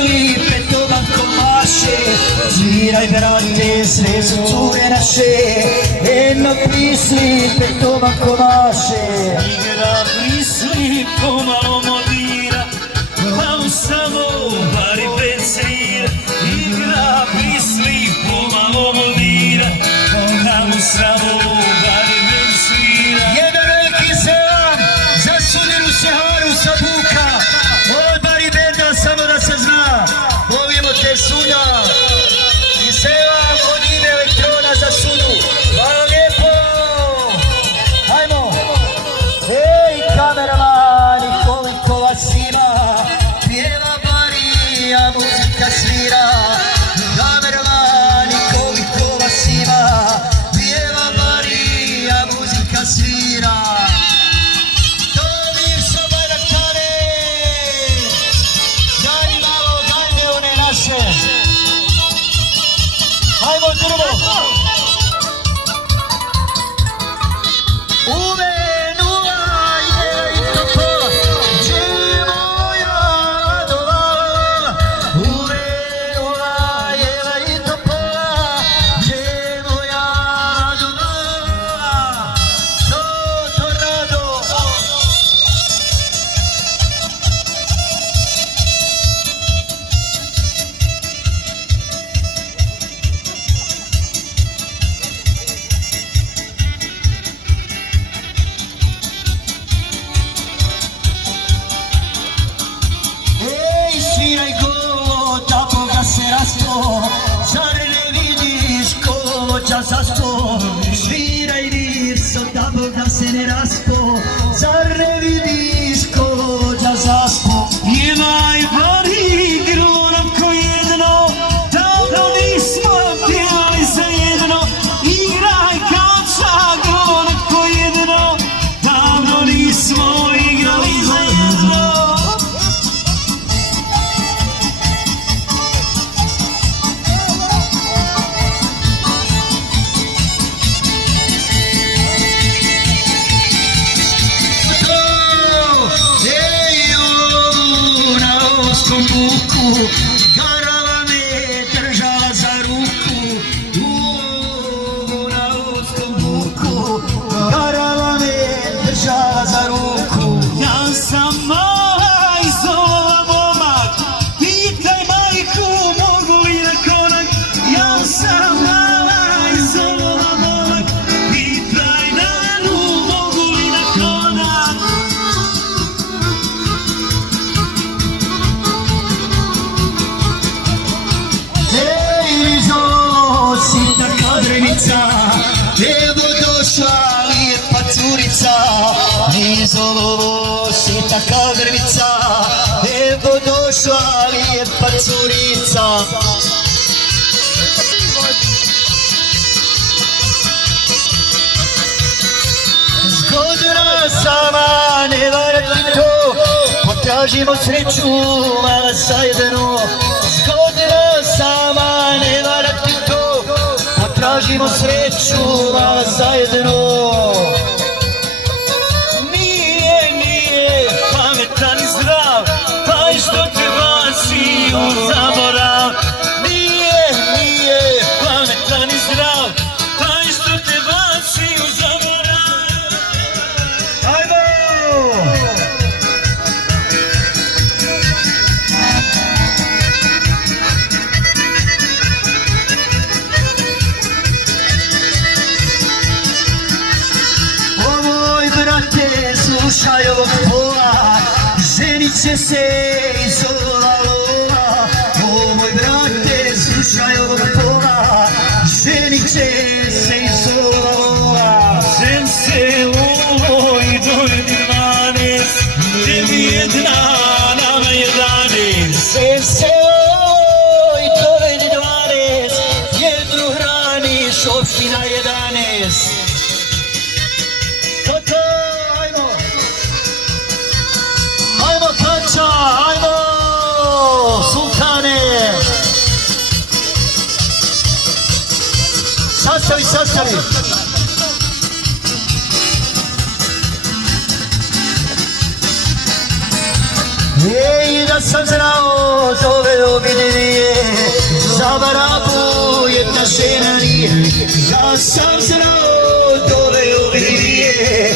pisli, petobanko maše, sviraj brate, sve su cure naše, jedno pisli, petobanko maše. Igra prisli, pomalo modira, pa u samo bari bencira. Igra prisli, pomalo modira, pa u samo bari bencira. Jedan veliki selam za Sudinu Seharu sa Buka, od bari benda samo da se zna, volimo te Sunja. I selam od ime Elektrona za Sudu, hvala lijepo. Hajmo, ej kameramani, koliko vas ima, pjeva bari, a muzika svira. Kameramani, koliko vas ima, pjeva bari, a muzika svira. To bivša Bajraktare, daj malo, daj me one naše. Hajmo drvo. Zar ne vidiš ko čas zaspo, sviraj virso da Bog da se ne raspo. Zar ne vidiš ko čas zaspo. Pjevaj bari, grlo nam ko jedno, davno nismo pjevali zajedno. Igraj kaoca, grlo nam ko jedno, davno nismo igrali zajedno. Garala me držala za ruku, na lovskom buku. Garala me držala za ruku. Ja sam mala i zova momak, pitaj majku mogu li na konak. Ja sam mala i zova momak, pitaj nanu mogu li na konak. Sita kadrenica, evo došla lijepa curica. Nizolovo, sita kadrenica, evo došla lijepa curica. Zgodna sama, ne varati to, potražimo sreću, mala zajedno. Zgodna sama, ne varati to, potražimo sreću, mala zajedno. Nije pametan i zdrav, taj što te baci u zaborav. Nije pametan i zdrav, taj što te baci u zaborav. Ajmo! Slušaj ovog pola, ženit će se iz ova lova. O moj brate, slušaj ovog pola, ženit će se iz ova lova. Žen se lovo i dojedi 12, tebi jedna, nama 11. Žen se lovo i dojedi 12, jednu hraniš, opština 11. Ajmo, sultane! Sastavi! Ej, da sam znao, doveo vidije, za Barabu jedna žena nije. Ja sam znao dole vidije,